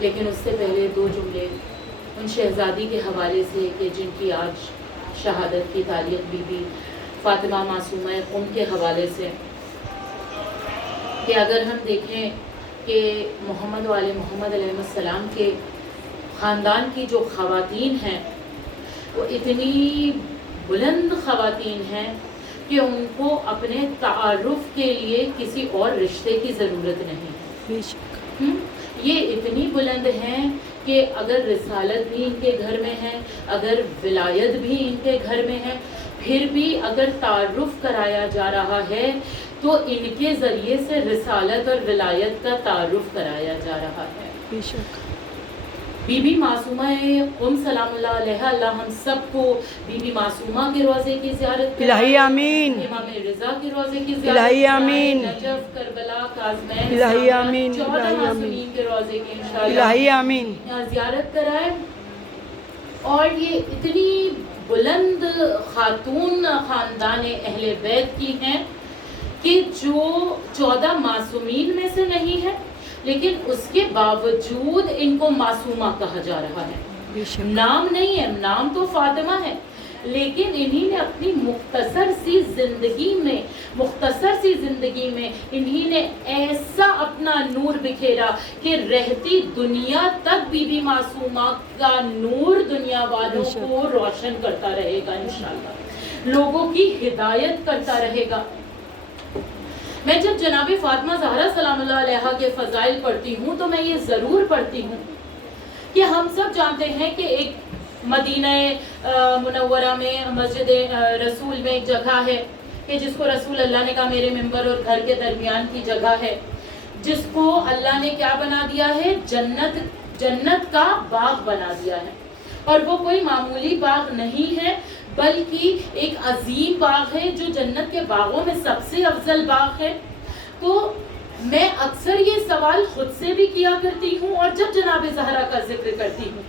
لیکن اس سے پہلے دو جملے ان شہزادی کے حوالے سے کہ جن کی آج شہادت کی تاریخ بی بی فاطمہ معصومہ قم کے حوالے سے، کہ اگر ہم دیکھیں کہ محمد و آل محمد علیہ السلام کے خاندان کی جو خواتین ہیں وہ اتنی بلند خواتین ہیں کہ ان کو اپنے تعارف کے لیے کسی اور رشتے کی ضرورت نہیں ہے. بے شک. یہ اتنی بلند ہیں کہ اگر رسالت بھی ان کے گھر میں ہے، اگر ولایت بھی ان کے گھر میں ہے، پھر بھی اگر تعارف کرایا جا رہا ہے تو ان کے ذریعے سے رسالت اور ولایت کا تعارف کرایا جا رہا ہے. بے شک. بی بی معصومہ قم سلام اللہ علیہ، اللہ ہم سب کو بی بی معصومہ کے روضے کی زیارت کرائے، الہی آمین. امام رضا کے روضے کی زیارت الہی کرائے، آمین. نجف، کربلا، کاظمین، الہی آمین. 14 الہی آمین. معصومین کے روضے کی انشاءاللہ الہی آمین. زیارت کرائے. اور یہ اتنی بلند خاتون خاندان اہل بیت کی ہیں کہ جو 14 معصومین میں سے نہیں ہے، لیکن اس کے باوجود ان کو معصومہ کہا جا رہا ہے. بے شک. نام نہیں ہے، نام تو فاطمہ ہے، لیکن انہی نے اپنی مختصر سی زندگی میں انہی نے ایسا اپنا نور بکھیرا کہ رہتی دنیا تک بی بی معصومہ کا نور دنیا والوں کو روشن کرتا رہے گا انشاءاللہ، لوگوں کی ہدایت کرتا رہے گا. میں جب جناب فاطمہ زہرا سلام اللہ علیہا کے فضائل پڑھتی ہوں تو میں یہ ضرور پڑھتی ہوں کہ ہم سب جانتے ہیں کہ ایک مدینہ منورہ میں مسجد رسول میں ایک جگہ ہے کہ جس کو رسول اللہ نے کہا میرے ممبر اور گھر کے درمیان کی جگہ ہے، جس کو اللہ نے کیا بنا دیا ہے، جنت کا باغ بنا دیا ہے. اور وہ کوئی معمولی باغ نہیں ہے بلکہ ایک عظیم باغ ہے جو جنت کے باغوں میں سب سے افضل باغ ہے. تو میں اکثر یہ سوال خود سے بھی کیا کرتی ہوں اور جب جناب زہرا کا ذکر کرتی ہوں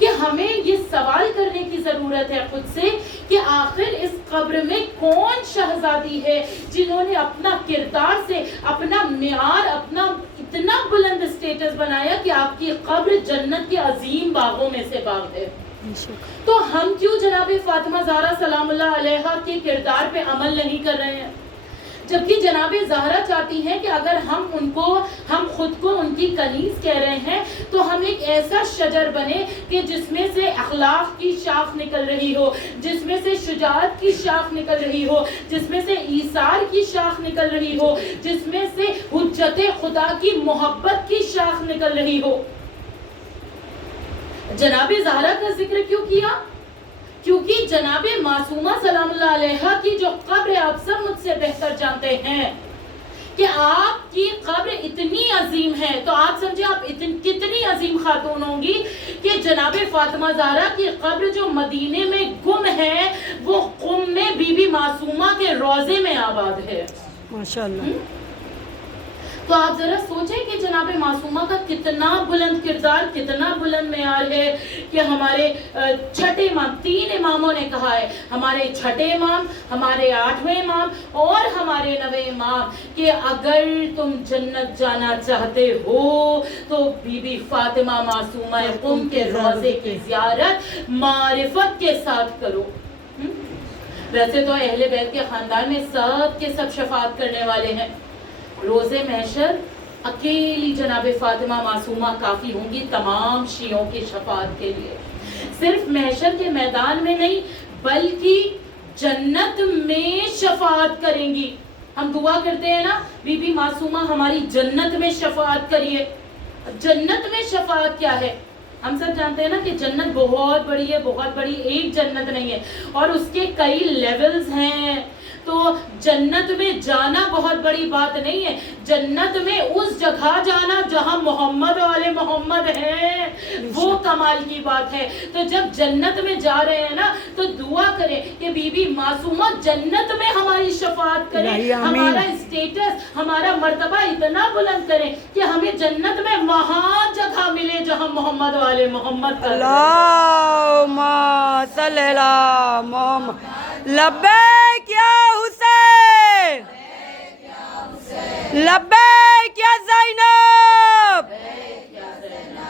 کہ ہمیں یہ سوال کرنے کی ضرورت ہے خود سے کہ آخر اس قبر میں کون شہزادی ہے جنہوں نے اپنا کردار سے اپنا معیار، اپنا اتنا بلند اسٹیٹس بنایا کہ آپ کی قبر جنت کے عظیم باغوں میں سے باغ ہے. تو ہم کیوں جناب فاطمہ زہرا سلام اللہ علیہا کے کردار پہ عمل نہیں کر رہے ہیں، جبکہ جناب زہرا چاہتی ہیں کہ اگر ہم خود کو ان کی کنیز کہہ رہے ہیں تو ہم ایک ایسا شجر بنے کہ جس میں سے اخلاق کی شاخ نکل رہی ہو، جس میں سے شجاعت کی شاخ نکل رہی ہو، جس میں سے ایثار کی شاخ نکل رہی ہو، جس میں سے حجت خدا کی محبت کی شاخ نکل رہی ہو. جناب زہرا کا ذکر کیوں کیا؟ کیونکہ جناب معصومہ سلام اللہ علیہا کی جو قبر آپ سب مجھ سے بہتر جانتے ہیں کہ آپ کی قبر اتنی عظیم ہے، تو آپ سمجھے آپ کتنی عظیم خاتون ہوں گی کہ جناب فاطمہ زہرا کی قبر جو مدینے میں گم ہے وہ قم میں بی بی معصومہ کے روضے میں آباد ہے. ماشاءاللہ. تو آپ ذرا سوچیں کہ جناب معصومہ کا کتنا بلند کردار، کتنا بلند معیار ہے کہ ہمارے چھٹے امام، 3 اماموں نے کہا ہے، ہمارے چھٹے امام، ہمارے 8ویں امام اور ہمارے 9ویں امام کہ اگر تم جنت جانا چاہتے ہو تو بی بی فاطمہ معصومہ قم کے روضے کی زیارت معرفت کے ساتھ کرو. ویسے تو اہل بیت کے خاندان میں سب کے سب شفاعت کرنے والے ہیں، روز محشر اکیلی جناب فاطمہ معصومہ کافی ہوں گی تمام شیعوں کی شفاعت کے لیے. صرف محشر کے میدان میں نہیں بلکہ جنت میں شفاعت کریں گی. ہم دعا کرتے ہیں نا بی بی معصومہ ہماری جنت میں شفاعت کریے. جنت میں شفاعت کیا ہے؟ ہم سب جانتے ہیں نا کہ جنت بہت بڑی ہے، بہت بڑی، ایک جنت نہیں ہے اور اس کے کئی لیولز ہیں. تو جنت میں جانا بہت بڑی بات نہیں ہے، جنت میں اس جگہ جانا جہاں محمد والے محمد ہیں وہ کمال کی بات ہے. تو جب جنت میں جا رہے ہیں نا تو دعا کریں کہ بی بی معصومہ جنت میں ہماری شفاعت کریں، ہمارا اسٹیٹس، ہمارا مرتبہ اتنا بلند کریں کہ ہمیں جنت میں وہاں جگہ ملے جہاں محمد والے محمد. اللہم صلی علی محمد. لبیک یا حسین، لبیک یا زینب،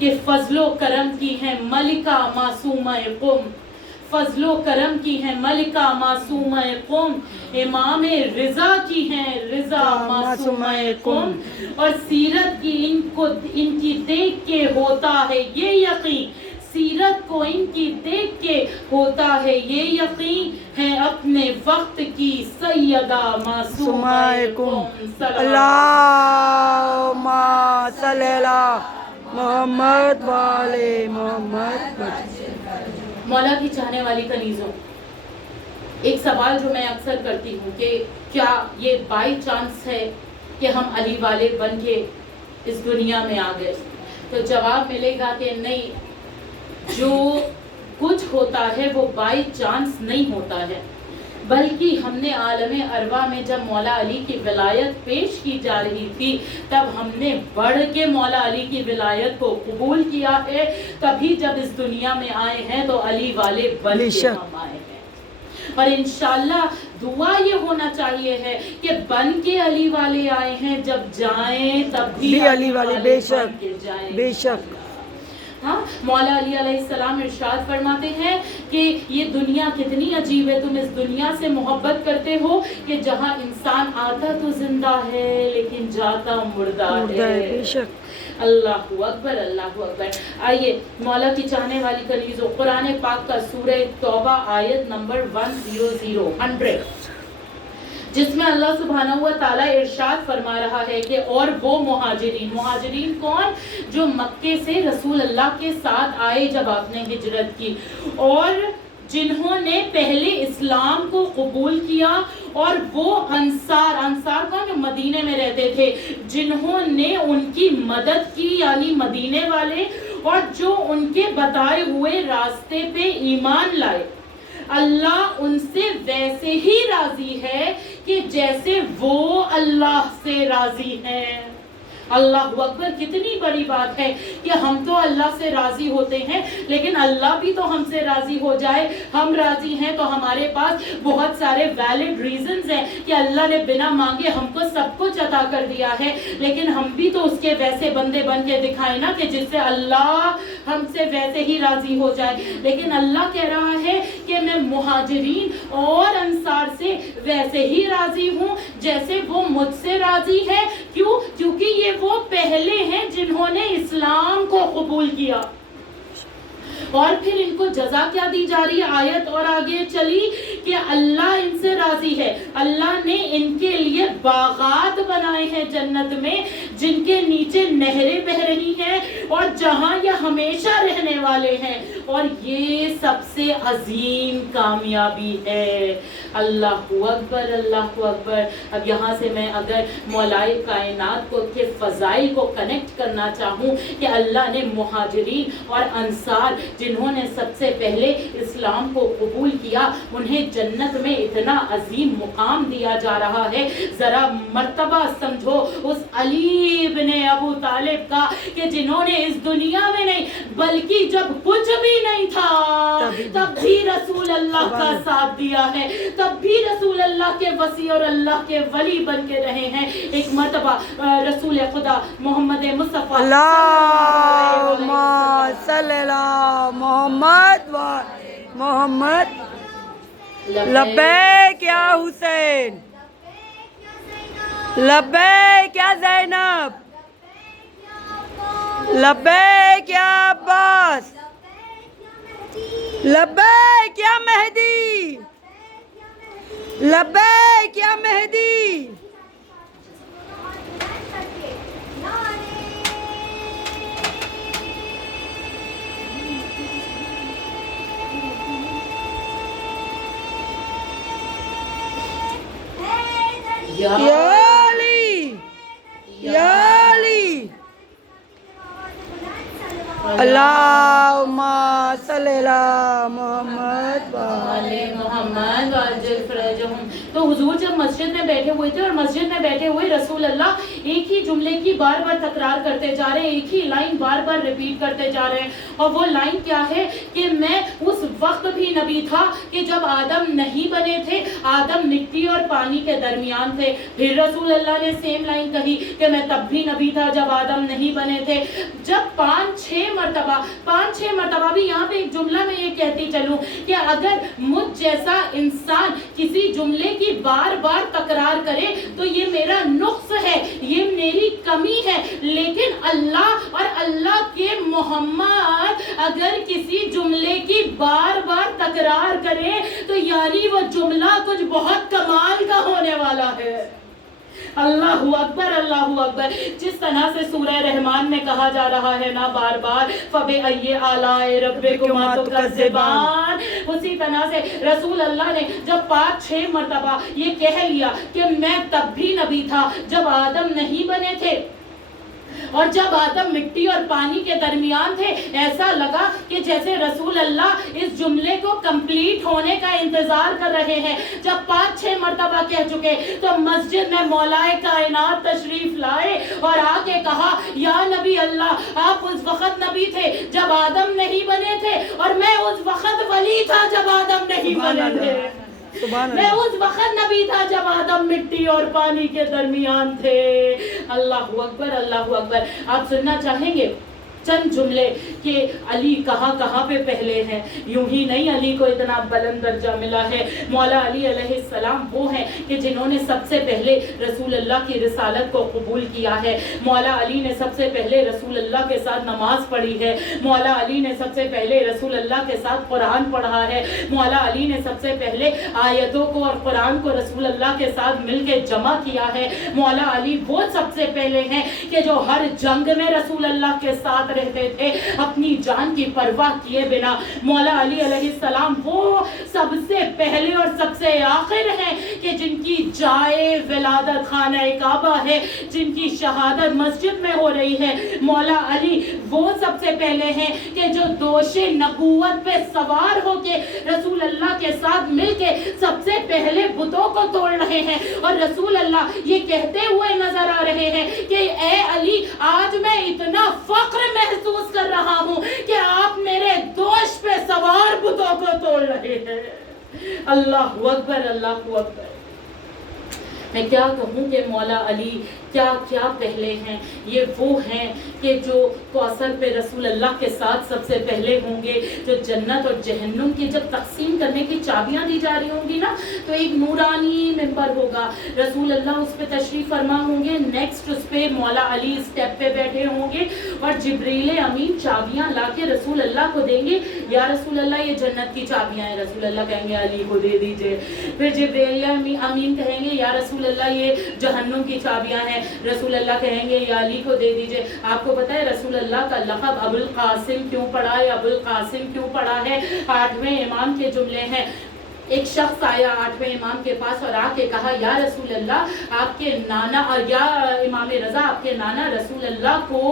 کہ فضل و کرم کی ہیں ملکہ معصومہ قم، فضل و کرم کی ہیں ملکہ معصومہ قم، امام رضا کی ہیں رضا معصومہ قم، اور سیرت کی ان کی دیکھ کے ہوتا ہے یہ یقین، سیرت کو ان کی دیکھ کے ہوتا ہے یہ یقین، ہے اپنے وقت کی سیدہ معصومہ قم۔ اللہم صلی علی محمد والے محمد۔ مولا کی چاہنے والی کنیزوں، ایک سوال جو میں اکثر کرتی ہوں کہ کیا یہ بائی چانس ہے کہ ہم علی والے بن کے اس دنیا میں آ گئے؟ تو جواب ملے گا کہ نہیں، جو کچھ ہوتا ہے وہ بائی چانس نہیں ہوتا ہے، بلکہ ہم نے عالم ارواح میں جب مولا علی کی ولایت پیش کی جا رہی تھی تب ہم نے بڑھ کے مولا علی کی ولایت کو قبول کیا ہے، تبھی جب اس دنیا میں آئے ہیں تو علی والے بن کے ہم آئے ہیں۔ اور انشاءاللہ دعا یہ ہونا چاہیے ہے کہ بن کے علی والے آئے ہیں، جب جائیں تب بھی علی والے بے بن شک کے جائیں۔ بے شک۔ ہاں، مولا علی علیہ السلام ارشاد فرماتے ہیں کہ یہ دنیا کتنی عجیب ہے، تم اس دنیا سے محبت کرتے ہو کہ جہاں انسان آتا تو زندہ ہے لیکن جاتا مردہ ہے۔ بے شک۔ اللہ اکبر، اللہ اکبر۔ آئیے مولا کی چاہنے والی کنیزوں، قرآن پاک کا سورہ توبہ آیت نمبر 100 جس میں اللہ سبحانہ و تعالیٰ ارشاد فرما رہا ہے کہ اور وہ مہاجرین کون؟ جو مکے سے رسول اللہ کے ساتھ آئے جب آپ نے ہجرت کی، اور جنہوں نے پہلے اسلام کو قبول کیا، اور وہ انصار کون؟ جو مدینے میں رہتے تھے، جنہوں نے ان کی مدد کی یعنی مدینے والے، اور جو ان کے بتائے ہوئے راستے پہ ایمان لائے، اللہ ان سے ویسے ہی راضی ہے کہ جیسے وہ اللہ سے راضی ہیں۔ اللہ اکبر، کتنی بڑی بات ہے کہ ہم تو اللہ سے راضی ہوتے ہیں، لیکن اللہ بھی تو ہم سے راضی ہو جائے۔ ہم راضی ہیں تو ہمارے پاس بہت سارے ویلڈ ریزنز ہیں کہ اللہ نے بنا مانگے ہم کو سب کچھ عطا کر دیا ہے، لیکن ہم بھی تو اس کے ویسے بندے بن کے دکھائیں نا کہ جس سے اللہ ہم سے ویسے ہی راضی ہو جائے۔ لیکن اللہ کہہ رہا ہے کہ میں مہاجرین اور انصار سے ویسے ہی راضی ہوں جیسے وہ مجھ سے راضی ہے۔ کیوں؟ کیونکہ یہ وہ پہلے ہیں جنہوں نے اسلام کو قبول کیا۔ اور پھر ان کو جزا کیا دی جا رہی ہے؟ آیت اور آگے چلی کہ اللہ ان سے راضی ہے، اللہ نے ان کے لیے باغات بنائے ہیں جنت میں، جن کے نیچے نہریں بہہ رہی ہیں، اور جہاں یہ ہمیشہ رہنے والے ہیں، اور یہ سب سے عظیم کامیابی ہے۔ اللہ اکبر، اللہ اکبر۔ اب یہاں سے میں اگر مولائے کائنات کو کے فضائل کو کنیکٹ کرنا چاہوں کہ اللہ نے مہاجرین اور انصار جنہوں نے سب سے پہلے اسلام کو قبول کیا، انہیں جنت میں اتنا عظیم مقام دیا جا رہا ہے، ذرا مرتبہ سمجھو اس علی بن ابو طالب کا کہ جنہوں نے اس دنیا میں نہیں بلکہ جب کچھ بھی نہیں تھا تب بھی رسول اللہ کا ساتھ دیا ہے، تب بھی رسول اللہ کے وصی اور اللہ کے ولی بن کے رہے ہیں۔ ایک مرتبہ رسول خدا محمد مصطفیٰ اللہم صلی علی محمد و محمد۔ لبیک یا حسین، لبیک یا زینب، لبیک یا عباس، لبیک یا مہدی، لبیک یا مہدی۔ یا علی، یا علی، اللہم صلی علی محمد علی محمد وعجل فرجہم۔ تو حضور جب مسجد میں بیٹھے ہوئے تھے اور مسجد میں بیٹھے ہوئے رسول اللہ ایک ہی جملے کی بار بار تکرار کرتے جا رہے ہیں, ایک ہی لائن بار بار ریپیٹ کرتے جا رہے ہیں. اور وہ لائن کیا ہے کہ میں اس وقت بھی نبی تھا کہ جب آدم نہیں بنے تھے, آدم مٹی اور پانی کے درمیان تھے. پھر رسول اللہ نے سیم لائن کہی کہ میں تب بھی نبی تھا جب آدم نہیں بنے تھے. جب 5-6 مرتبہ بھی یہاں پہ ایک جملہ میں یہ کہتی چلوں کہ اگر مجھ جیسا انسان کسی جملے کی بار بار تکرار کرے تو یہ میرا نقص ہے, یہ میری کمی ہے. لیکن اللہ اور اللہ کے محمد اگر کسی جملے کی بار بار تکرار کرے تو یعنی وہ جملہ کچھ بہت کمال کا ہونے والا ہے. اللہ اکبر, اللہ اکبر. جس طرح سے سورہ رحمان میں کہا جا رہا ہے نا بار بار فَبِأَيِّ آلَاءِ رَبِّكُمَا تُكَذِّبَانِ, اسی طرح سے رسول اللہ نے جب 5-6 مرتبہ یہ کہہ لیا کہ میں تب بھی نبی تھا جب آدم نہیں بنے تھے, اور جب آدم مٹی اور پانی کے درمیان تھے, ایسا لگا کہ جیسے رسول اللہ اس جملے کو کمپلیٹ ہونے کا انتظار کر رہے ہیں. جب 5-6 مرتبہ کہہ چکے تو مسجد میں مولائے کائنات تشریف لائے اور آ کے کہا یا نبی اللہ, آپ اس وقت نبی تھے جب آدم نہیں بنے تھے, اور میں اس وقت ولی تھا جب آدم نہیں بنے تھے. میں اس وقت نبی تھا جب آدم مٹی اور پانی کے درمیان تھے. اللہ اکبر, اللہ اکبر. آپ سننا چاہیں گے چند جملے کہ علی کہاں کہاں پہ پہلے ہیں؟ یوں ہی نہیں علی کو اتنا بلند درجہ ملا ہے. مولا علی علیہ السلام وہ ہیں کہ جنہوں نے سب سے پہلے رسول اللہ کی رسالت کو قبول کیا ہے. مولا علی نے سب سے پہلے رسول اللہ کے ساتھ نماز پڑھی ہے. مولا علی نے سب سے پہلے رسول اللہ کے ساتھ قرآن پڑھا ہے. مولا علی نے سب سے پہلے آیتوں کو اور قرآن کو رسول اللہ کے ساتھ مل کے جمع کیا ہے. مولا علی وہ سب سے پہلے ہیں کہ جو ہر جنگ میں رسول اللہ کے ساتھ رہتے تھے اپنی جان کی پرواہ کیے بنا. مولا علی علیہ السلام وہ سب سے پہلے اور سب سے آخر ہیں کہ جن کی جائے ولادت خانہ کعبہ ہے, جن کی شہادت مسجد میں ہو رہی ہے. مولا علی وہ سب سے پہلے ہیں کہ جو دوش نبوت پہ سوار ہو کے رسول اللہ کے ساتھ مل کے سب سے پہلے بتوں کو توڑ رہے ہیں, اور رسول اللہ یہ کہتے ہوئے نظر آ رہے ہیں کہ اے علی, آج میں اتنا فخر محسوس کر رہا ہوں کہ آپ میرے دوش پہ سوار بتوں کو توڑ رہے ہیں. اللہ اکبر, اللہ اکبر. میں کیا کہوں کہ مولا علی کیا کیا پہلے ہیں. یہ وہ ہیں کہ جو کوثر پہ رسول اللہ کے ساتھ سب سے پہلے ہوں گے. جو جنت اور جہنم کی جب تقسیم کرنے کی چابیاں دی جا رہی ہوں گی نا, تو ایک نورانی منبر ہوگا, رسول اللہ اس پہ تشریف فرما ہوں گے. نیکسٹ اس پہ مولا علی اسٹیپ پہ بیٹھے ہوں گے, اور جبریل امین چابیاں لا کے رسول اللہ کو دیں گے. یا رسول اللہ یہ جنت کی چابیاں ہیں. رسول اللہ کہیں گے علی کو دے دیجئے. پھر جبریل امین کہیں گے یا رسول اللہ یہ جہنم کی چابیاں ہیں. رسول اللہ کہیں گے یا علی کو دے دیجئے. آپ کو پتہ ہے رسول اللہ کا لقب ابو القاسم کیوں پڑا ہے؟ ابو القاسم کیوں پڑا ہے؟ 8ویں امام کے جملے ہیں. ایک شخص آیا 8ویں امام کے پاس اور آ کے کہا یا رسول اللہ آپ کے نانا, یا امام رضا آپ کے نانا رسول اللہ کو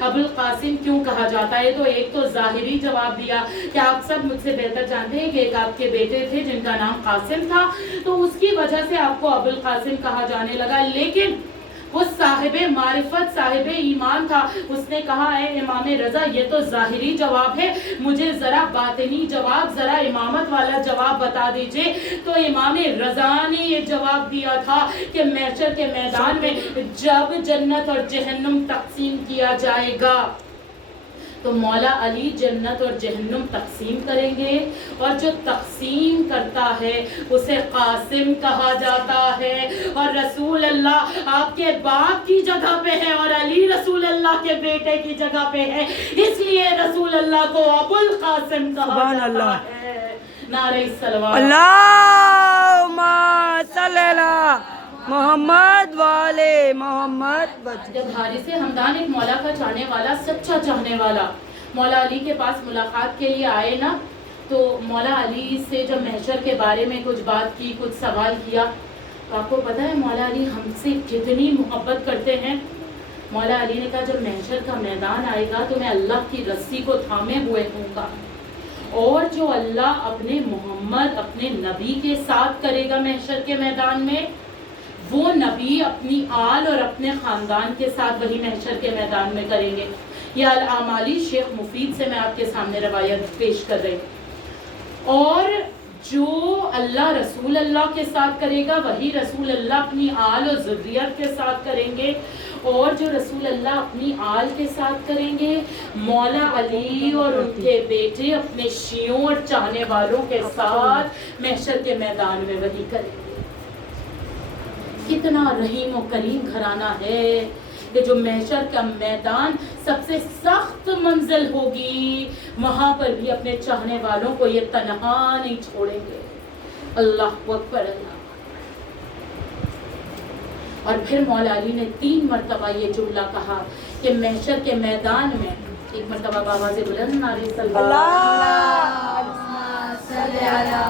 ابو القاسم کیوں کہا جاتا ہے؟ تو ایک تو ظاہری جواب دیا کہ آپ سب مجھ سے بہتر جانتے ہیں کہ ایک آپ کے بیٹے تھے جن کا نام قاسم تھا, تو اس کی وجہ سے آپ کو ابو القاسم کہا جانے لگا. لیکن وہ صاحب معرفت صاحب ایمان تھا, اس نے کہا اے امام رضا یہ تو ظاہری جواب ہے, مجھے ذرا باطنی جواب, ذرا امامت والا جواب بتا دیجئے. تو امام رضا نے یہ جواب دیا تھا کہ محشر کے میدان میں جب جنت اور جہنم تقسیم کیا جائے گا تو مولا علی جنت اور جہنم تقسیم کریں گے, اور جو تقسیم کرتا ہے اسے قاسم کہا جاتا ہے. اور رسول اللہ آپ کے باپ کی جگہ پہ ہے اور علی رسول اللہ کے بیٹے کی جگہ پہ ہے, اس لیے رسول اللہ کو ابو القاسم کہا جاتا ہے. نعرہ صلوات. اللہم صلی اللہ محمد والے محمد. جب حارث ہمدان ایک مولا کا چاہنے والا, سچا چاہنے والا, مولا علی کے پاس ملاقات کے لیے آئے نا, تو مولا علی سے جب محشر کے بارے میں کچھ بات کی, کچھ سوال کیا, تو آپ کو پتہ ہے مولا علی ہم سے کتنی محبت کرتے ہیں. مولا علی نے کہا جب محشر کا میدان آئے گا تو میں اللہ کی رسی کو تھامے ہوئے ہوں گا, اور جو اللہ اپنے محمد اپنے نبی کے ساتھ کرے گا محشر کے میدان میں, وہ نبی اپنی آل اور اپنے خاندان کے ساتھ وہی محشر کے میدان میں کریں گے. یہ الاعمالی شیخ مفید سے میں آپ کے سامنے روایت پیش کر رہی ہوں. اور جو اللہ رسول اللہ کے ساتھ کرے گا وہی رسول اللہ اپنی آل اور ذریت کے ساتھ کریں گے. اور جو رسول اللہ اپنی آل کے ساتھ کریں گے مولا علی اور ان کے بیٹے اپنے شیعوں اور چاہنے والوں کے ساتھ محشر کے میدان میں وہی کریں گے. کتنا رحیم و کریم گھرانہ ہے کہ جو محشر کا میدان سب سے سخت منزل ہوگی وہاں پر بھی اپنے چاہنے والوں کو یہ تنہا نہیں چھوڑیں گے. اللہ اکبر اللہ. اور پھر مولا علی نے 3 مرتبہ یہ جملہ کہا کہ محشر کے میدان میں ایک مرتبہ بآواز بلند نعرہ صلی اللہ صلی علی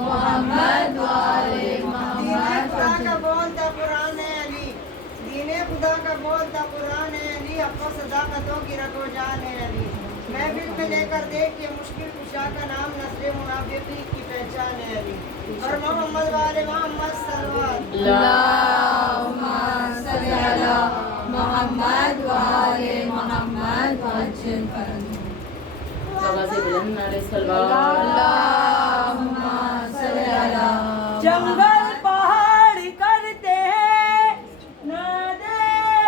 محمد و آل محمد. خدا کا بولتا قرآن ہے علی، دین خدا کا بولتا قرآن ہے علی، اپنا صداقتوں کی رکھو جان ہے علی. محفل میں لے کر دیکھ کے مشکل کشا کا نام نسل منافقی کی پہچان ہے علی. اور محمد والے محمد صلوات اللہم صلی علی محمد و آل محمد وعجل فرجهم. بآواز بلند نعرہ صلی اللہ. اللہم صلی علی. جنگل پہاڑ کرتے ہیں نادے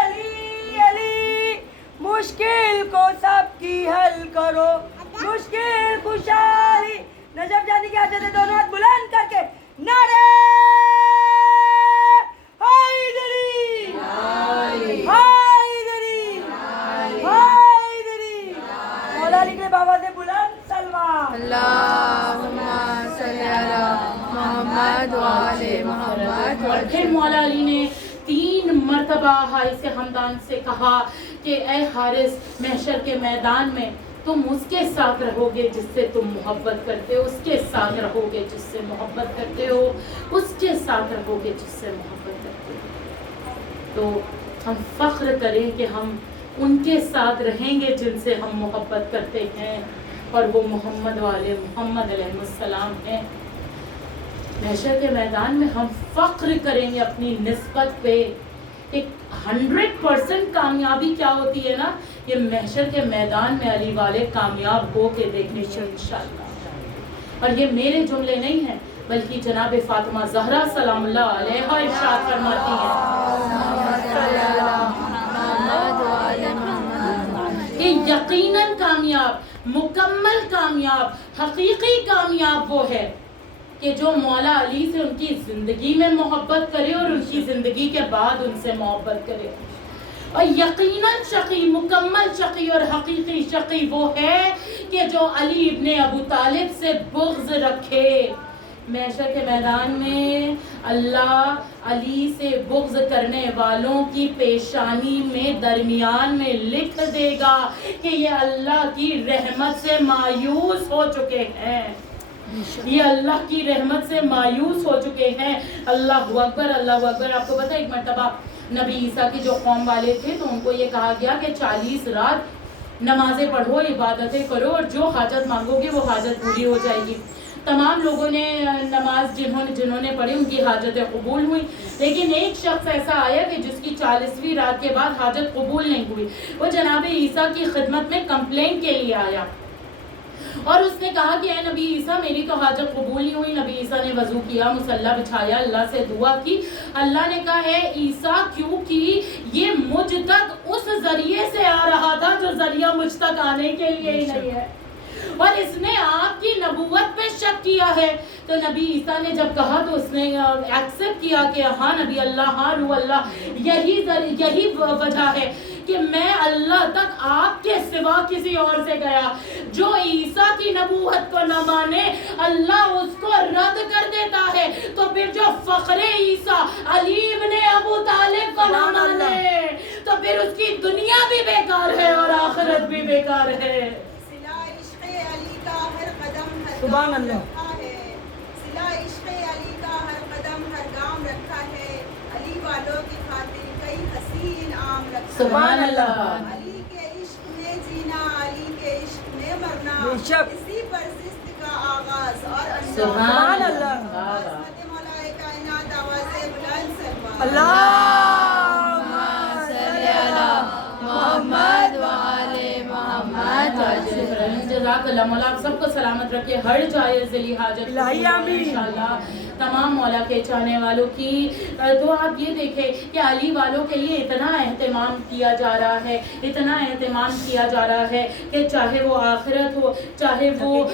علی علی، مشکل کو سب کی حل کرو مشکل کشائی. نجف جانی کی حاجت ہے دونوں ہاتھ بلند کر کے نعرے حیدری حیدری حیدری. مولا علی کے بابا سے بلند سلوات. اللہم صلی علی محمد و آل محمد. اور پھر مولا علی نے 3 مرتبہ حارث حمدان سے کہا کہ اے حارث محشر کے میدان میں تم اس کے ساتھ رہو گے جس سے تم محبت کرتے ہو، اس کے ساتھ رہو گے جس سے محبت کرتے ہو، اس کے ساتھ رہو گے جس سے محبت کرتے ہو. تو ہم فخر کریں کہ ہم ان کے ساتھ رہیں گے جن سے ہم محبت کرتے ہیں اور وہ محمد والے محمد علیہ السلام ہیں. محشر کے میدان میں ہم فخر کریں گے اپنی نسبت پہ. ایک 100% کامیابی کیا ہوتی ہے نا، یہ محشر کے میدان میں علی والے کامیاب ہو کے دیکھنے سے انشاءاللہ. اور یہ میرے جملے نہیں ہیں بلکہ جناب فاطمہ زہرا سلام اللہ علیہا ارشاد فرماتی ہیں کہ یقیناً کامیاب، مکمل کامیاب، حقیقی کامیاب وہ ہے کہ جو مولا علی سے ان کی زندگی میں محبت کرے اور ان کی زندگی کے بعد ان سے محبت کرے. اور یقیناً شقی، مکمل شقی اور حقیقی شقی وہ ہے کہ جو علی ابن ابو طالب سے بغض رکھے. محشر کے میدان میں اللہ علی سے بغض کرنے والوں کی پیشانی میں درمیان میں لکھ دے گا کہ یہ اللہ کی رحمت سے مایوس ہو چکے ہیں، یہ اللہ کی رحمت سے مایوس ہو چکے ہیں. اللہ اکبر اللہ اکبر. آپ کو پتہ ایک مرتبہ نبی عیسیٰ کی جو قوم والے تھے تو ان کو یہ کہا گیا کہ 40 رات نمازیں پڑھو، عبادتیں کرو اور جو حاجت مانگو گے وہ حاجت پوری ہو جائے گی. تمام لوگوں نے نماز جنہوں نے پڑھی ان کی حاجتیں قبول ہوئی، لیکن ایک شخص ایسا آیا کہ جس کی 40ویں رات کے بعد حاجت قبول نہیں ہوئی. وہ جناب عیسیٰ کی خدمت میں کمپلین کے لیے آیا اور اس نے کہا کہ اے نبی عیسیٰ میری تو حاجت قبول نہیں ہوئی. نبی عیسیٰ نے وضو کیا، مصلی بچھایا، اللہ سے دعا کی. اللہ نے کہا اے عیسیٰ کیوں کی؟ یہ مجھ تک اس ذریعے سے آ رہا تھا جو ذریعہ مجھ تک آنے کے لیے ہی نہیں ہے، اور اس نے آپ کی نبوت پہ شک کیا ہے. تو نبی عیسیٰ نے جب کہا تو اس نے ایکسپٹ کیا کہ ہاں نبی اللہ، ہاں روح اللہ، یہی وجہ ہے کہ میں اللہ تک آپ کے سوا کسی اور سے گیا. جو عیسیٰ کی نبوت کو نہ مانے اللہ اس کو رد کر دیتا ہے. تو پھر جو فخر عیسیٰ علی ابن ابو طالب کو نہ مانے تو پھر اس کی دنیا بھی بیکار ہے اور آخرت بھی بیکار ہے. سبحان اللہ. صلہ عشق علی کا ہر قدم ہر گام رکھا ہے، علی والوں کی خاطر کئی حسین عام رکھا ہے. سبحان اللہ. علی کے عشق میں جینا، علی کے عشق میں مرنا، اسی پر زست کا آغاز اور انجام. سبحان اللہ. عظمت مولا کائنات آواز بلند سلوات. اللہم صلی علی محمد وآل محمد جزاک اللہ مولا آپ سب کو سلامت رکھے ہر جائز ذیلی حاجت الہی آمین انشاءاللہ تمام مولا کے چاہنے والوں کی تو آپ یہ دیکھیں کہ علی والوں کے لیے اتنا اہتمام کیا جا رہا ہے اتنا اہتمام کیا جا رہا ہے کہ چاہے وہ آخرت ہو چاہے وہ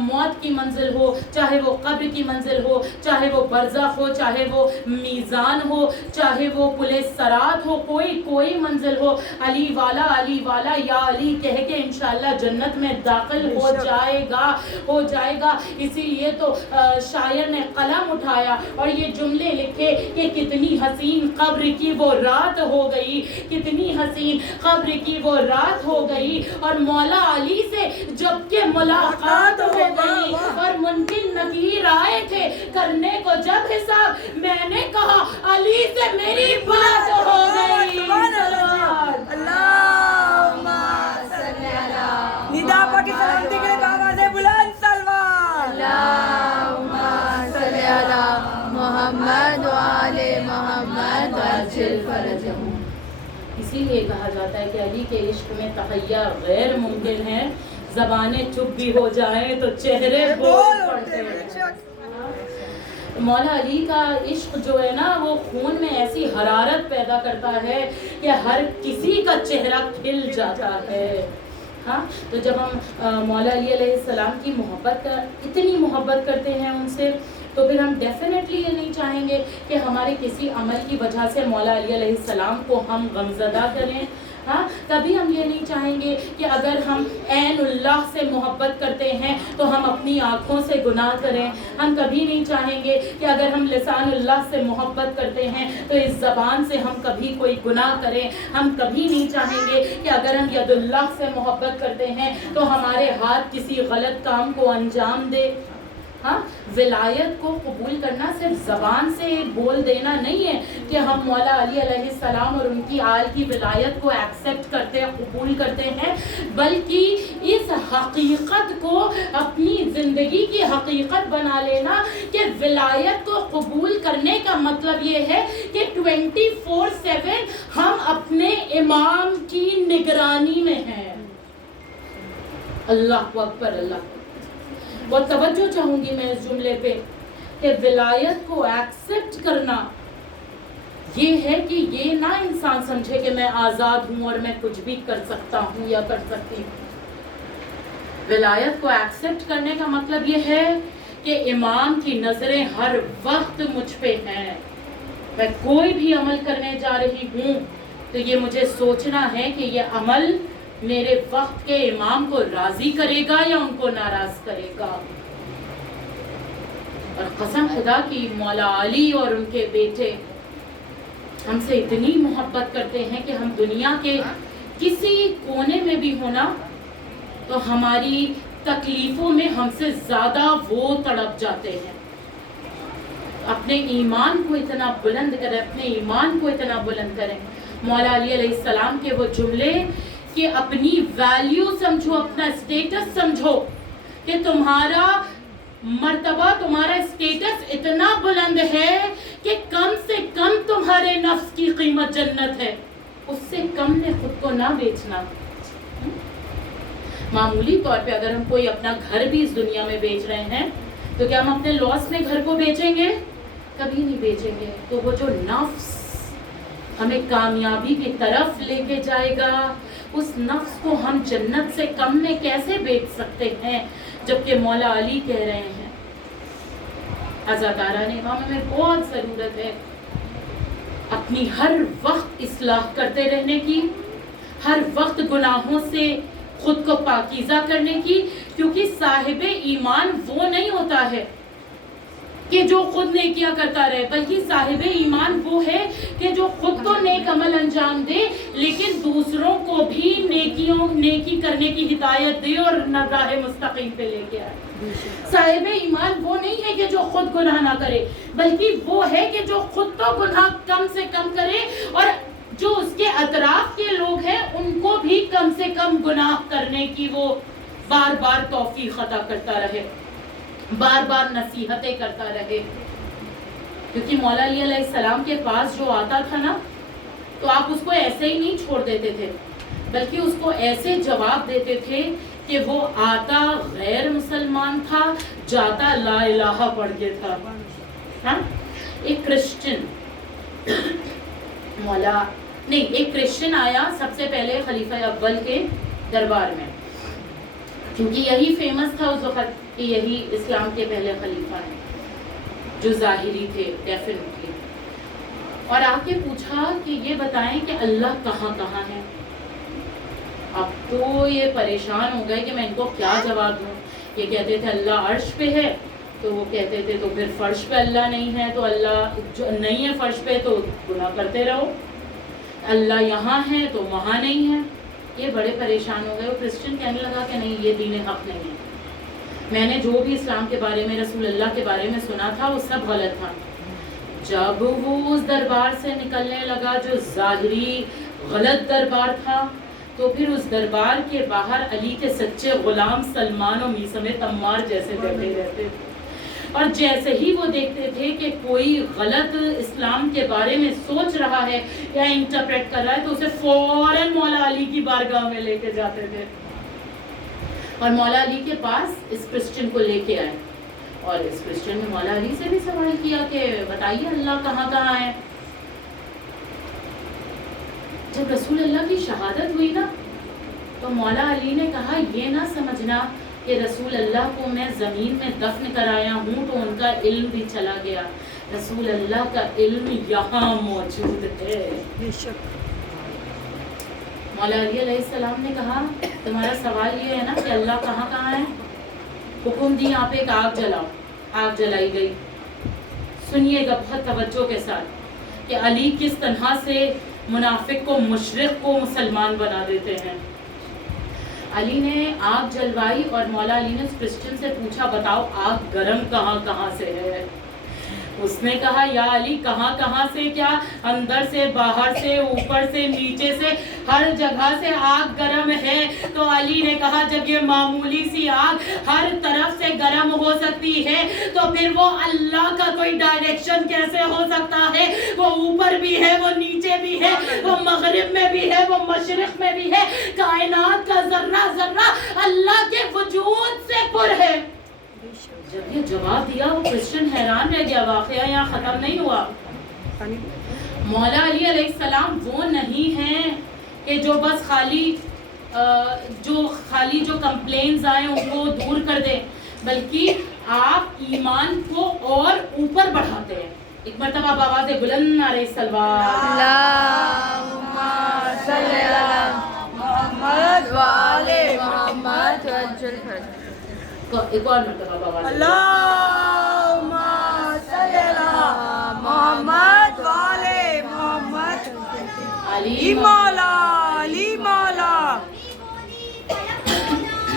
موت کی منزل ہو چاہے وہ قبر کی منزل ہو چاہے وہ برزخ ہو چاہے وہ میزان ہو چاہے وہ پولیس سرات ہو کوئی منزل ہو علی والا یا علی کہہ کے انشاءاللہ جنت میں داخل ہو جائے گا اسی لیے تو شاعر نے قلم اٹھایا اور یہ جملے لکھے کہ کتنی حسین قبر کی وہ رات ہو گئی کتنی حسین قبر کی وہ رات ہو گئی اور مولا علی سے جب کہ ملاقات ہو گئی اور منکر نکیر آئے تھے کرنے کو جب حساب میں نے کہا علی سے میری بات ہو گئی اللہم صلی علی ندا پاکی سلامتی کے لیے آواز بلند سلوات اللہم صلی علی محمد وآل محمد وعجل فرجہم اسی لیے کہا جاتا ہے کہ علی کے عشق میں تحیہ غیر ممکن ہے زبانیں چپ بھی ہو جائیں تو چہرے بول پڑتے ہیں مولا علی کا عشق جو ہے نا وہ خون میں ایسی حرارت پیدا کرتا ہے کہ ہر کسی کا چہرہ کھل جاتا ہے ہاں تو جب ہم مولا علی علیہ السلام کی اتنی محبت کرتے ہیں ان سے تو پھر ہم ڈیفینیٹلی یہ نہیں چاہیں گے کہ ہمارے کسی عمل کی وجہ سے مولا علی علیہ السلام کو ہم غمزدہ کریں ہاں کبھی ہم یہ نہیں چاہیں گے کہ اگر ہم عین اللہ سے محبت کرتے ہیں تو ہم اپنی آنکھوں سے گناہ کریں ہم کبھی نہیں چاہیں گے کہ اگر ہم لسان اللہ سے محبت کرتے ہیں تو اس زبان سے ہم کبھی کوئی گناہ کریں ہم کبھی نہیں چاہیں گے کہ اگر ہم ید اللہ سے محبت کرتے ہیں تو ہمارے ہاتھ کسی غلط کام کو انجام دے ہاں ولایت کو قبول کرنا صرف زبان سے بول دینا نہیں ہے کہ ہم مولا علی علیہ السلام اور ان کی آل کی ولایت کو ایکسیپٹ کرتے ہیں قبول کرتے ہیں بلکہ اس حقیقت کو اپنی زندگی کی حقیقت بنا لینا کہ ولایت کو قبول کرنے کا مطلب یہ ہے کہ 24/7 ہم اپنے امام کی نگرانی میں ہیں اللہ اکبر اللہ بہت توجہ چاہوں گی میں اس جملے پہ کہ ولایت کو ایکسپٹ کرنا یہ ہے کہ یہ نہ انسان سمجھے کہ میں آزاد ہوں اور میں کچھ بھی کر سکتا ہوں یا کر سکتی ہوں ولایت کو ایکسپٹ کرنے کا مطلب یہ ہے کہ امام کی نظریں ہر وقت مجھ پہ ہیں میں کوئی بھی عمل کرنے جا رہی ہوں تو یہ مجھے سوچنا ہے کہ یہ عمل میرے وقت کے امام کو راضی کرے گا یا ان کو ناراض کرے گا اور قسم خدا کی مولا علی اور ان کے بیٹے ہم سے اتنی محبت کرتے ہیں کہ ہم دنیا کے کسی کونے میں بھی ہونا تو ہماری تکلیفوں میں ہم سے زیادہ وہ تڑپ جاتے ہیں اپنے ایمان کو اتنا بلند کریں اپنے ایمان کو اتنا بلند کریں مولا علی علیہ السلام کے وہ جملے کہ اپنی ویلیو سمجھو اپنا اسٹیٹس سمجھو کہ تمہارا مرتبہ تمہارا اسٹیٹس اتنا بلند ہے کہ کم سے کم تمہارے نفس کی قیمت جنت ہے اس سے کم نے خود کو نہ بیچنا معمولی طور پہ اگر ہم کوئی اپنا گھر بھی اس دنیا میں بیچ رہے ہیں تو کیا ہم اپنے لاس میں گھر کو بیچیں گے کبھی نہیں بیچیں گے تو وہ جو نفس ہمیں کامیابی کی طرف لے کے جائے گا اس نفس کو ہم جنت سے کم میں کیسے بیچ سکتے ہیں جبکہ مولا علی کہہ رہے ہیں عزادارہ نے امام میں بہت ضرورت ہے اپنی ہر وقت اصلاح کرتے رہنے کی ہر وقت گناہوں سے خود کو پاکیزہ کرنے کی کیونکہ صاحب ایمان وہ نہیں ہوتا ہے کہ جو خود نیکیاں کرتا رہے بلکہ صاحب ایمان وہ ہے کہ جو خود تو نیک عمل انجام دے لیکن دوسروں کو بھی نیکی کرنے کی ہدایت دے اور راہ مستقیم پہ لے کے آئے صاحب ایمان وہ نہیں ہے کہ جو خود گناہ نہ کرے بلکہ وہ ہے کہ جو خود تو گناہ کم سے کم کرے اور جو اس کے اطراف کے لوگ ہیں ان کو بھی کم سے کم گناہ کرنے کی وہ بار بار توفیق عطا کرتا رہے بار بار نصیحتیں کرتا رہے کیونکہ مولا علی علیہ السلام کے پاس جو آتا تھا نا تو آپ اس کو ایسے ہی نہیں چھوڑ دیتے تھے، بلکہ اس کو ایسے جواب دیتے تھے کہ وہ آتا غیر مسلمان تھا، جاتا لا الہ پڑھ کے تھا. ہاں ایک کرسچن ایک کرسچن آیا سب سے پہلے خلیفہ اول کے دربار میں، کیونکہ یہی فیمس تھا اس وقت کہ یہی اسلام کے پہلے خلیفہ ہیں جو ظاہری تھے ڈیفینیٹلی، اور آ کے پوچھا کہ یہ بتائیں کہ اللہ کہاں کہاں ہے. اب تو یہ پریشان ہو گئے کہ میں ان کو کیا جواب دوں. یہ کہتے تھے اللہ عرش پہ ہے، تو وہ کہتے تھے تو پھر فرش پہ اللہ نہیں ہے، تو اللہ جو نہیں ہے فرش پہ تو گناہ کرتے رہو. اللہ یہاں ہے تو وہاں نہیں ہے. یہ بڑے پریشان ہو گئے. وہ کرسچن کہنے لگا کہ نہیں، یہ دین حق نہیں ہے. میں نے جو بھی اسلام کے بارے میں، رسول اللہ کے بارے میں سنا تھا وہ سب غلط تھا. جب وہ اس دربار سے نکلنے لگا جو ظاہری غلط دربار تھا، تو پھر اس دربار کے باہر علی کے سچے غلام سلمان و میثم تمار جیسے بیٹھے رہتے تھے، اور جیسے ہی وہ دیکھتے تھے کہ کوئی غلط اسلام کے بارے میں سوچ رہا ہے یا انٹرپریٹ کر رہا ہے تو اسے فوراً مولا علی کی بارگاہ میں لے کے جاتے تھے، اور مولا علی کے پاس اس کرسچن کو لے کے آئے. اور اس کرسچن نے مولا علی سے بھی سوال کیا کہ بتائیے اللہ کہاں کہاں ہے. جب رسول اللہ کی شہادت ہوئی نا تو مولا علی نے کہا یہ نہ سمجھنا کہ رسول اللہ کو میں زمین میں دفن کرایا ہوں تو ان کا علم بھی چلا گیا. رسول اللہ کا علم یہاں موجود ہے. مولا علی علیہ السلام نے کہا تمہارا سوال یہ ہے نا کہ اللہ کہاں کہاں ہے. حکم دی آپ ایک آگ جلاؤ. آگ جلائی گئی. سنیے گا بہت توجہ کے ساتھ کہ علی کس طرح سے منافق کو، مشرق کو مسلمان بنا دیتے ہیں. علی نے آگ جلوائی اور مولا علی نے اس کرسچن سے پوچھا بتاؤ آگ گرم کہاں کہاں سے ہے. اس نے کہا یا علی کہاں کہاں سے کیا، اندر سے، باہر سے، اوپر سے، نیچے سے، ہر جگہ سے آگ گرم ہے. تو علی نے کہا جب یہ معمولی سی آگ ہر طرف سے گرم ہو سکتی ہے تو پھر وہ اللہ کا کوئی ڈائریکشن کیسے ہو سکتا ہے. وہ اوپر بھی ہے، وہ نیچے بھی ہے، وہ مغرب میں بھی ہے، وہ مشرق میں بھی ہے. کائنات کا ذرہ ذرہ اللہ کے وجود سے پر ہے. جب یہ جواب دیا وہ کرسچن حیران رہ گیا. واقعہ یہاں ختم نہیں ہوا. مولا علی علیہ السلام وہ نہیں ہیں کہ جو بس خالی جو کمپلینز آئیں ان کو دور کر دیں، بلکہ آپ ایمان کو اور اوپر بڑھاتے ہیں. ایک مرتبہ بآواز بلند نعرہ صلوات اللہم صلی علی محمد وآل محمد. ایک اور مرتبہ بآواز اللہم صلی علی محمد وآل محمد. علی مولا، علی مولا،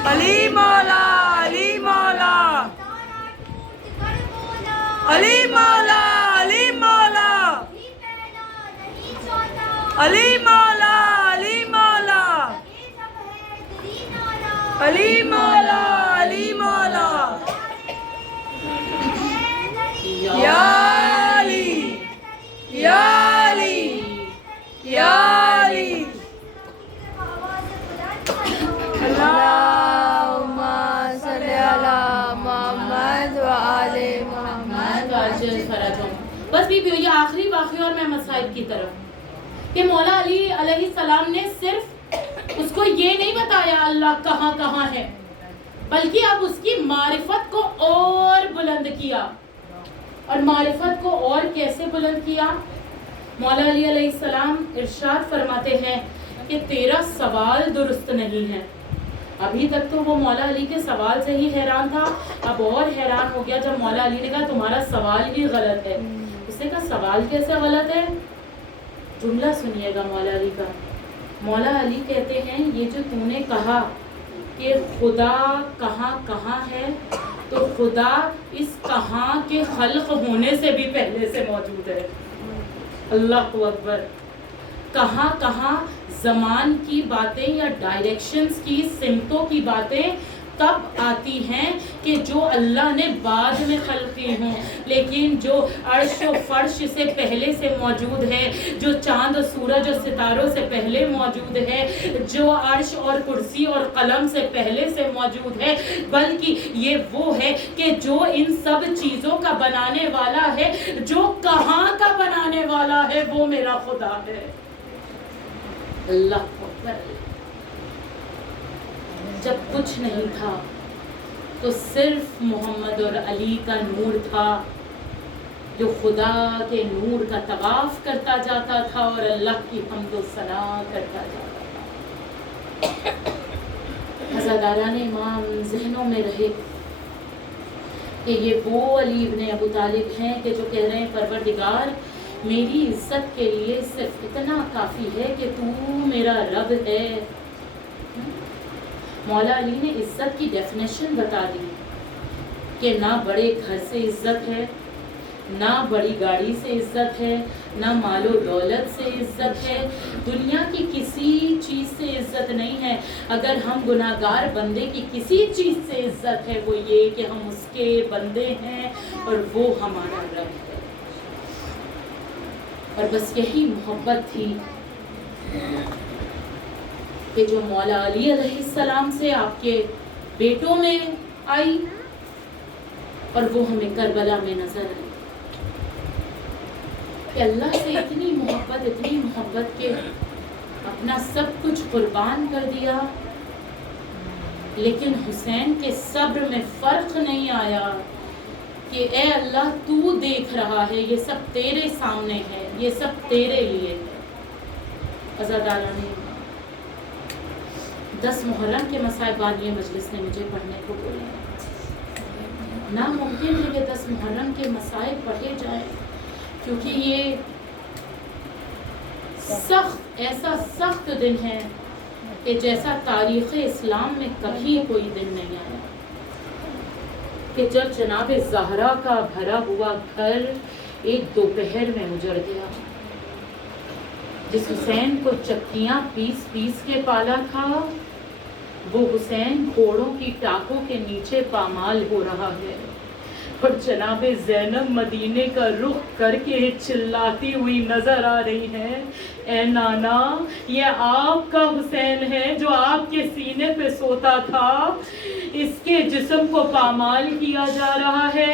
علی مولا، علی مولا، علی مولا، علی مولا، علی مولا، علی مولا، علی مولا، علی مولا. یا علی، یا علی، یا علی. اللہم صلی علی محمد وآل محمد. بس بھی یہ آخری واقعہ اور میں مسائل کی طرف کہ مولا علی علیہ السلام نے صرف اس کو یہ نہیں بتایا اللہ کہاں کہاں ہے، بلکہ اب اس کی معرفت کو اور بلند کیا. اور معرفت کو اور کیسے بلند کیا؟ مولا علی علیہ السلام ارشاد فرماتے ہیں کہ تیرا سوال درست نہیں ہے. ابھی تک تو وہ مولا علی کے سوال سے ہی حیران تھا، اب اور حیران ہو گیا جب مولا علی نے کہا تمہارا سوال بھی غلط ہے. اس نے کہا سوال کیسے غلط ہے؟ جملہ سنیے گا مولا علی کا. مولا علی کہتے ہیں یہ جو تو نے کہا کہ خدا کہاں کہاں ہے، تو خدا اس کہاں کے خلق ہونے سے بھی پہلے سے موجود ہے. اللہ اکبر. کہاں کہاں زمان کی باتیں یا ڈائریکشنز کی، سمتوں کی باتیں تب آتی ہیں کہ جو اللہ نے بعد میں خلق کی ہوں، لیکن جو عرش و فرش سے پہلے سے موجود ہے، جو چاند و سورج اور ستاروں سے پہلے موجود ہے، جو عرش اور کرسی اور قلم سے پہلے سے موجود ہے، بلکہ یہ وہ ہے کہ جو ان سب چیزوں کا بنانے والا ہے، جو کہاں کا بنانے والا ہے، وہ میرا خدا ہے۔ اللہ اکبر۔ جب کچھ نہیں تھا تو صرف محمد اور علی کا نور تھا، جو خدا کے نور کا طواف کرتا جاتا تھا اور اللہ کی حمد و ثنا کرتا جاتا تھا۔ عزاداران امام ذہنوں میں رہے کہ یہ وہ علی ابن ابو طالب ہیں کہ جو کہہ رہے ہیں پروردگار میری عزت کے لیے صرف اتنا کافی ہے کہ تو میرا رب ہے۔ مولا علی نے عزت کی ڈیفینیشن بتا دی کہ نہ بڑے گھر سے عزت ہے، نہ بڑی گاڑی سے عزت ہے، نہ مال و دولت سے عزت ہے، دنیا کی کسی چیز سے عزت نہیں ہے۔ اگر ہم گناہگار بندے کی کسی چیز سے عزت ہے وہ یہ کہ ہم اس کے بندے ہیں اور وہ ہمارا رب ہے۔ اور بس یہی محبت تھی کہ جو مولا علی علیہ السلام سے آپ کے بیٹوں میں آئی اور وہ ہمیں کربلا میں نظر آئی کہ اللہ سے اتنی محبت کہ اپنا سب کچھ قربان کر دیا، لیکن حسین کے صبر میں فرق نہیں آیا کہ اے اللہ تو دیکھ رہا ہے، یہ سب تیرے سامنے ہے، یہ سب تیرے لیے ہے۔ عزاداران 10 محرم کے مصائب بانی مجلس نے مجھے پڑھنے کو بولا۔ ناممکن ہے کہ 10 محرم کے مصائب پڑھے جائیں، کیونکہ یہ ایسا سخت دن ہے کہ جیسا تاریخ اسلام میں کبھی کوئی دن نہیں آیا، کہ جب جناب زہرا کا بھرا ہوا گھر ایک دوپہر میں اجڑ گیا، جس حسین کو چکیاں پیس کے پالا تھا، وہ حسین گھوڑوں کی ٹاکوں کے نیچے پامال ہو رہا ہے، اور جناب زینب مدینے کا رخ کر کے چلاتی ہوئی نظر آ رہی ہے، اے نانا یہ آپ کا حسین ہے جو آپ کے سینے پہ سوتا تھا، اس کے جسم کو پامال کیا جا رہا ہے،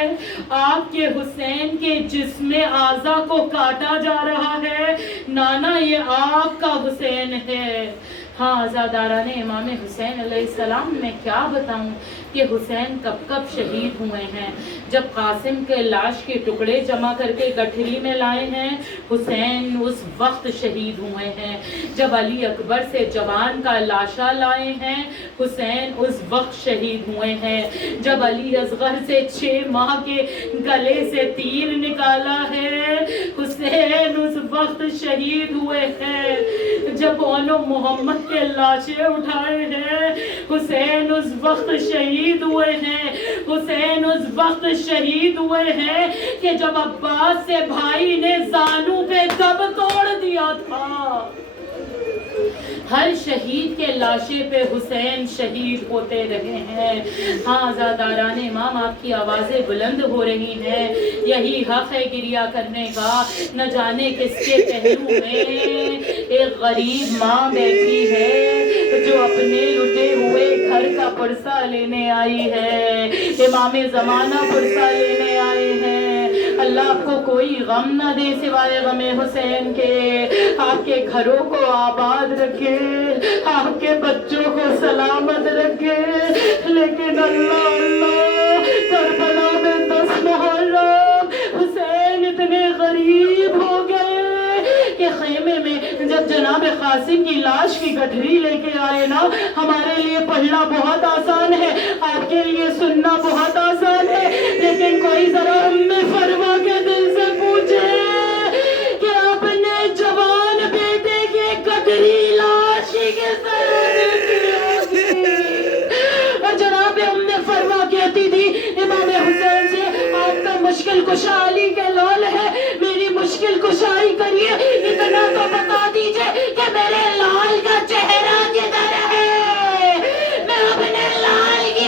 آپ کے حسین کے جسم اعضا کو کاٹا جا رہا ہے، نانا یہ آپ کا حسین ہے۔ ہاں عزاداران امام حسین علیہ السلام، میں کیا بتاؤں کہ حسین کب شہید ہوئے ہیں۔ جب قاسم کے لاش کے ٹکڑے جمع کر کے گٹھری میں لائے ہیں، حسین اس وقت شہید ہوئے ہیں۔ جب علی اکبر سے جوان کا لاشا لائے ہیں، حسین اس وقت شہید ہوئے ہیں۔ جب علی اصغر سے 6 ماہ کے گلے سے تیر نکالا ہے، حسین اس وقت شہید ہوئے ہیں۔ جب اونو محمد کے لاشیں اٹھائے ہیں، حسین اس وقت شہید ہوئے ہیں۔ حسین اس وقت شہید ہوئے ہیں کہ جب عباس سے بھائی نے زانو پہ دب توڑ دیا تھا۔ ہر شہید کے لاشے پہ حسین شہید ہوتے رہے ہیں۔ ہاں عزاداران امام، آپ کی آوازیں بلند ہو رہی ہیں، یہی حق ہے گریہ کرنے کا۔ نہ جانے کس کے پہلو میں ایک غریب ماں بیٹھی ہے جو اپنے لٹے ہوئے گھر کا پرسہ لینے آئی ہے۔ امام زمانہ پرسہ لینے آئے ہیں۔ اللہ آپ کو کوئی غم نہ دے سوائے غم حسین کے، آپ کے گھروں کو آباد رکھے، آپ کے بچوں کو سلامت رکھے، لیکن اللہ کربلا میں 10 محرم حسین اتنے غریب ہو گئے کہ خیمے میں جب جناب قاسم کی لاش کی گٹھری لے کے آئے نا، ہمارے لیے پڑھنا بہت آسان ہے، آپ کے لیے سننا بہت آسان ہے، لیکن کوئی ذرا میں فرما کے دل سے پوچھے کہ اپنے جوان بیٹے کی گٹھری لاش کے اور جناب فرما کہتی تھی امام حسین سے، آپ کا مشکل کشا علی کے لال ہے، میری مشکل کشائی کریے، اتنا تو بتا دیجئے کہ میرے لال کا چہرہ کدھر ہے، میں اپنے لال کی